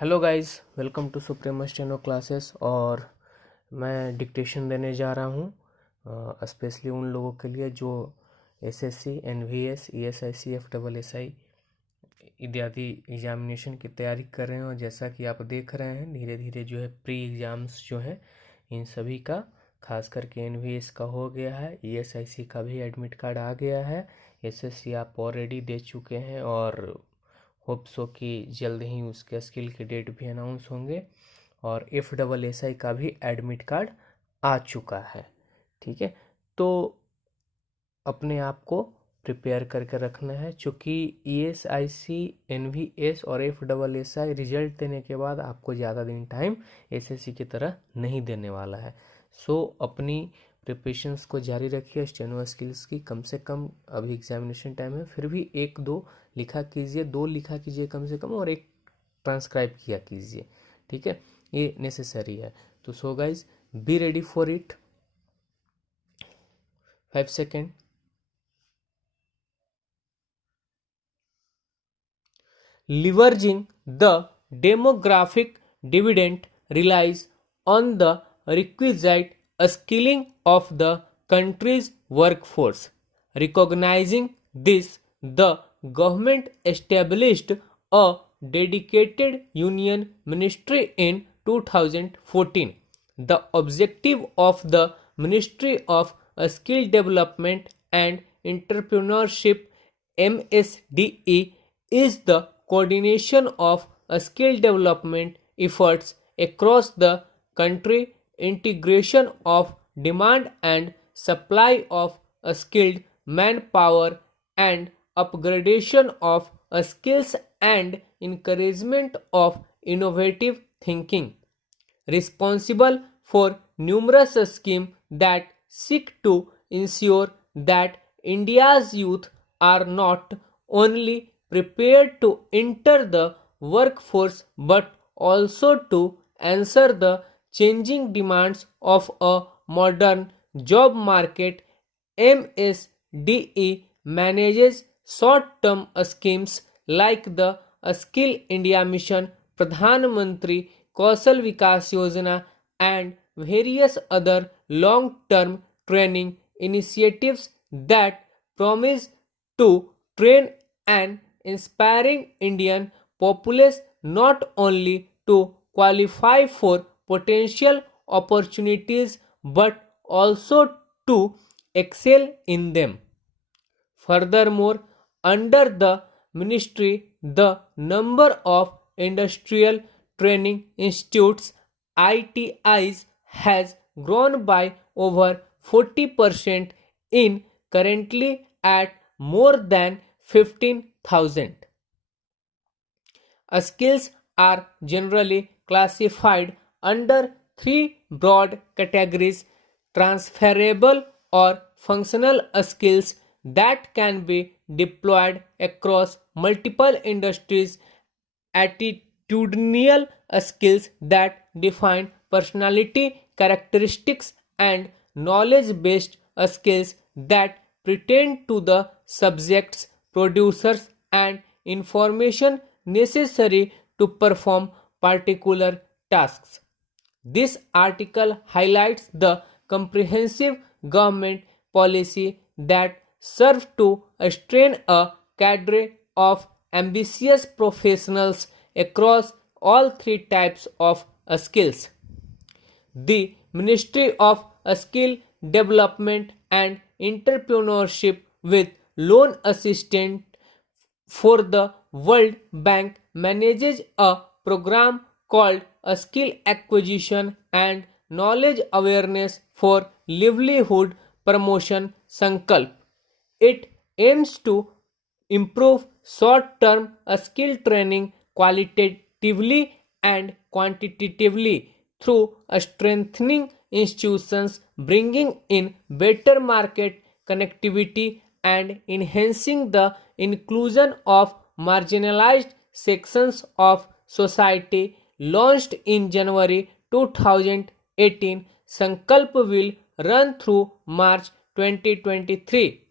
Hello guys, welcome to Supreme Steno Classes. और मैं dictation देने जा रहा हूँ स्पेशली उन लोगों के लिए जो एसएससी, एनवीएस, ईएसआईसी, एफडबलएसआई इत्यादि एग्जामिनेशन की तैयारी कर रहे हैं। और जैसा कि आप देख रहे हैं, धीरे धीरे जो है प्री एग्ज़ाम्स जो हैं इन सभी का, खास करके एनवीएस का हो गया है, ईएसआईसी का भी एडमिट कार्ड आ गया है, एसएससी आप ऑलरेडी दे चुके हैं और होप सो कि जल्द ही उसके स्किल के डेट भी अनाउंस होंगे। और एफडबलएसआई का भी एडमिट कार्ड आ चुका है। ठीक है, तो अपने आप को प्रिपेयर करके रखना है, क्योंकि ईएसआईसी, एनवीएस और एफडबलएसआई रिजल्ट देने के बाद आपको ज़्यादा दिन टाइम एसएससी की तरह नहीं देने वाला है। सो अपनी प्रिपरेशंस को जारी रखिए। स्टेनो स्किल्स की कम से कम अभी एग्जामिनेशन टाइम है, फिर भी एक दो लिखा कीजिए, दो लिखा कीजिए कम से कम, और एक ट्रांसक्राइब किया कीजिए। ठीक है, ये नेसेसरी है। तो so guys, be ready for it. 5 second. Leveraging the demographic dividend relies on the requisite skilling of the country's workforce. Recognizing this, the government established a dedicated union ministry in 2014. The objective of the Ministry of Skill Development and Entrepreneurship (MSDE) is the coordination of skill development efforts across the country, integration of demand and supply of skilled manpower, and upgradation of skills and encouragement of innovative thinking. Responsible for numerous schemes that seek to ensure that India's youth are not only prepared to enter the workforce but also to answer the changing demands of a modern job market. MSDE manages short-term schemes like the Skill India Mission, Pradhan Mantri Kaushal Vikas Yojana, and various other long-term training initiatives that promise to train an inspiring Indian populace not only to qualify for potential opportunities but also to excel in them. Furthermore, under the ministry, the number of industrial training institutes (ITIs) has grown by over 40% in currently at more than 15,000. Skills are generally classified under three broad categories: transferable or functional skills that can be deployed across multiple industries, attitudinal skills that define personality characteristics, and knowledge-based skills that pertain to the subjects, producers, and information necessary to perform particular tasks. This article highlights the comprehensive government policy that serves to train a cadre of ambitious professionals across all three types of skills. The Ministry of Skill Development and Entrepreneurship, with loan assistance for the World Bank, manages a program called a Skill Acquisition and Knowledge Awareness for Livelihood Promotion Sankalp. It aims to improve short-term skill training qualitatively and quantitatively through strengthening institutions, bringing in better market connectivity, and enhancing the inclusion of marginalized sections of society. Launched in January 2018, Sankalp will run through March 2023.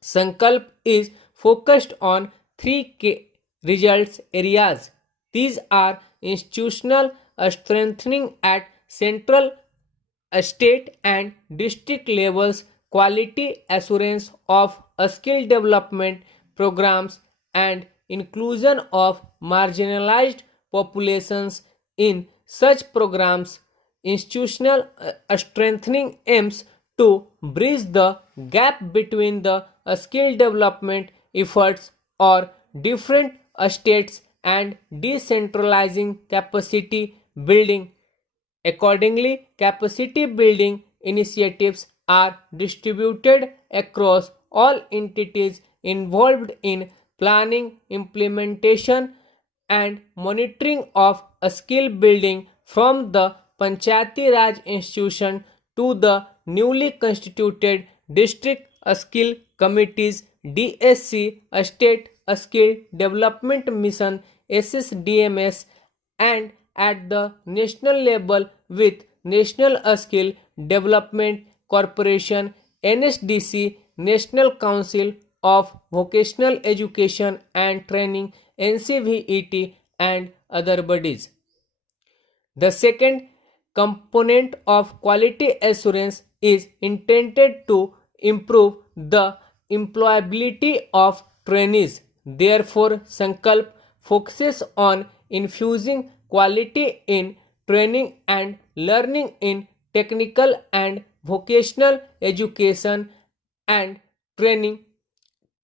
Sankalp is focused on three key results areas: These are institutional strengthening at central, state and district levels, quality assurance of skill development programs, and inclusion of marginalized populations in such programs. Institutional strengthening aims to bridge the gap between the skill development efforts or different states and decentralizing capacity building. Accordingly, capacity building initiatives are distributed across all entities involved in planning, implementation, and monitoring of skill building, from the Panchayati Raj institution to the newly constituted district skill committees, DSC, State Skill Development Mission, SSDMS, and at the national level with National Skill Development Corporation, NSDC, National Council of Vocational Education and Training, NCVET, and other bodies. The second component of quality assurance is intended to improve the employability of trainees. Therefore, Sankalp focuses on infusing quality in training and learning in technical and vocational education and training,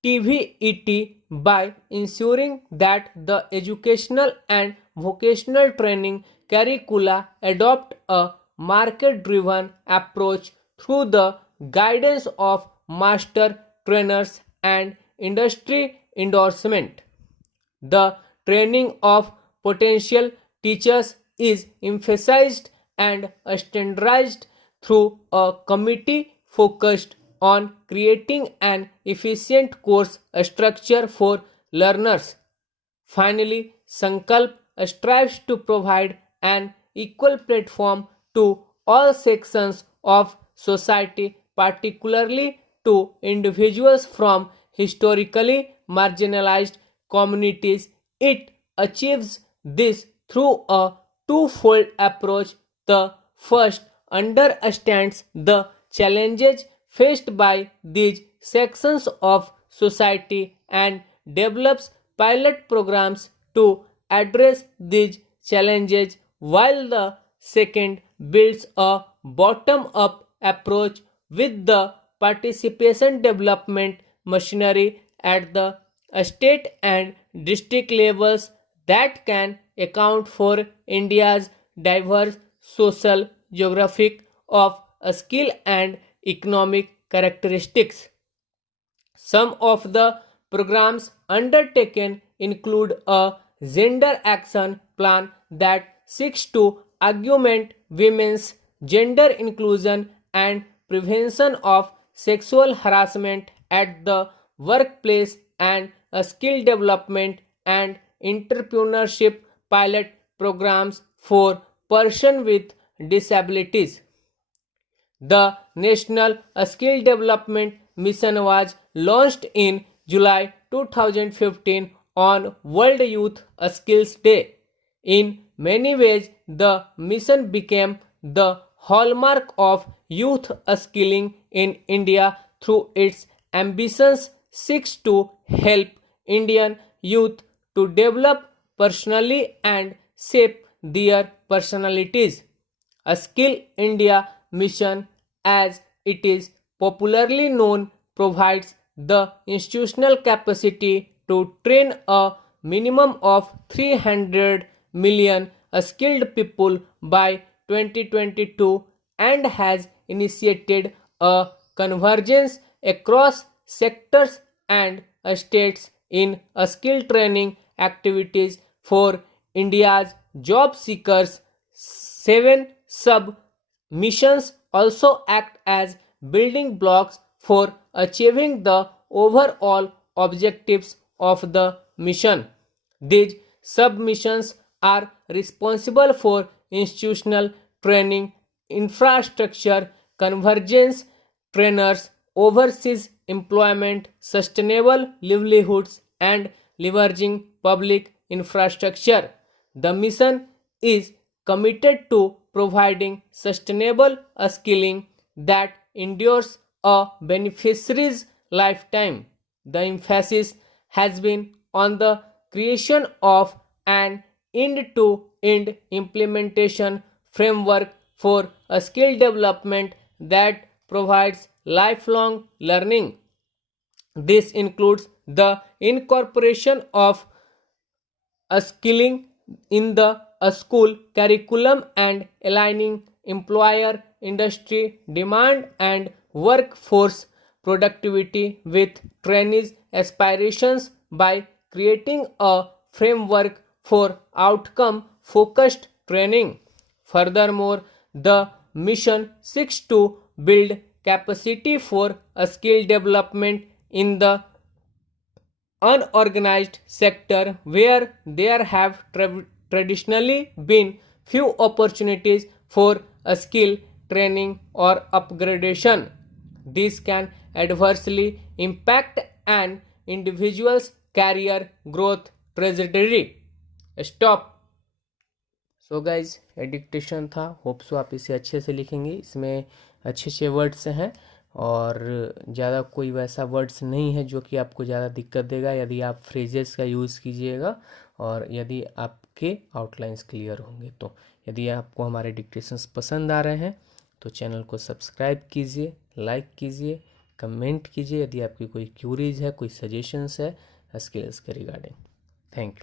TVET, by ensuring that the educational and vocational training curricula adopt a market-driven approach through the guidance of master trainers and industry endorsement. The training of potential teachers is emphasized and standardized through a committee focused on creating an efficient course structure for learners. Finally, Sankalp strives to provide an equal platform to all sections of society, particularly to individuals from historically marginalized communities. It achieves this through a twofold approach. The first understands the challenges faced by these sections of society and develops pilot programs to address these challenges, while the second builds a bottom up approach with the participation development machinery at the state and district levels that can account for India's diverse social, geographic, of skill and economic characteristics. Some of the programs undertaken include a gender action plan that seeks to augment women's gender inclusion and prevention of sexual harassment at the workplace, and a skill development and entrepreneurship pilot programs for persons with disabilities. The National Skill Development Mission was launched in July 2015 on World Youth Skills Day. In many ways, the mission became the hallmark of youth skilling in India through its ambitions seeks to help Indian youth to develop personally and shape their personalities. A Skill India mission, as it is popularly known, provides the institutional capacity to train a minimum of 300 million skilled people by 2022 and has initiated a convergence across sectors and states in skill training activities for India's job seekers. Seven sub missions also act as building blocks for achieving the overall objectives of the mission. These sub-missions are responsible for institutional training, infrastructure, convergence, trainers, overseas employment, sustainable livelihoods, and leveraging public infrastructure. The mission is committed to providing sustainable skilling that endures a beneficiary's lifetime. The emphasis has been on the creation of an end-to-end implementation framework for a skill development that provides lifelong learning. This includes the incorporation of skilling in the school curriculum and aligning employer industry demand and workforce productivity with trainees' aspirations by creating a framework for outcome focused training. Furthermore, the mission seeks to build capacity for a skill development in the unorganized sector where there have traditionally been few opportunities for a skill training or upgradation. This can adversely impact an individual's career growth trajectory. Stop. So guys dictation था, hope so आप इसे अच्छे से लिखेंगे। इसमें अच्छे अच्छे words हैं और ज़्यादा कोई वैसा वर्ड्स नहीं है जो कि आपको ज़्यादा दिक्कत देगा यदि आप फ्रेजेस का यूज़ कीजिएगा और यदि आपके आउटलाइंस क्लियर होंगे। तो यदि आपको हमारे डिक्टेशंस पसंद आ रहे हैं तो चैनल को सब्सक्राइब कीजिए, लाइक कीजिए, कमेंट कीजिए यदि आपकी कोई क्यूरीज है, कोई सजेशंस है स्किल्स के रिगार्डिंग। Thank you.